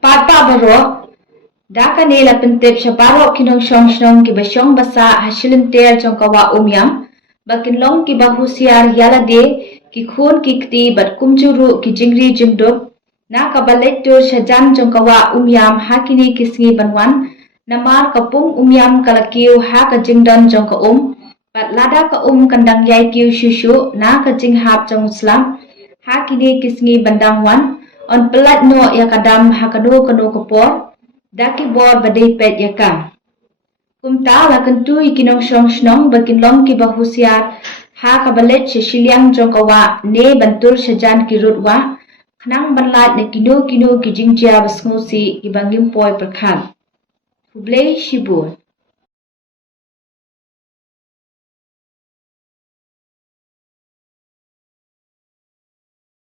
Pat pa baro, daka nila pentip siya baro kinong syong ki basyong basa hasilin ter jong kawa umyam, bakin long ki bahusiar yalade ki khun ki kti bat kumjuru ki jingri jingdup, na kabalet tur siya jan jong kawa umyam hakini kisngi banwan, namar kapung umyam kalakiu ha ka jingdon jong ka bat lada ka kandang yai kiu shushu na ka jinghap jong Islam, hakini kisngi bandang wan, on pelat no ya kadam hakano kano kopor, daki bor badai pet yaka. Kumta la kentu ikinong snong bakin long ki bahusiar ha kabalet siliang jong kawa ne bantur sejan kirut wa, kenang banlat ne kino ki jingjia basngusi ibangim poi perkhan. Hublei shibur.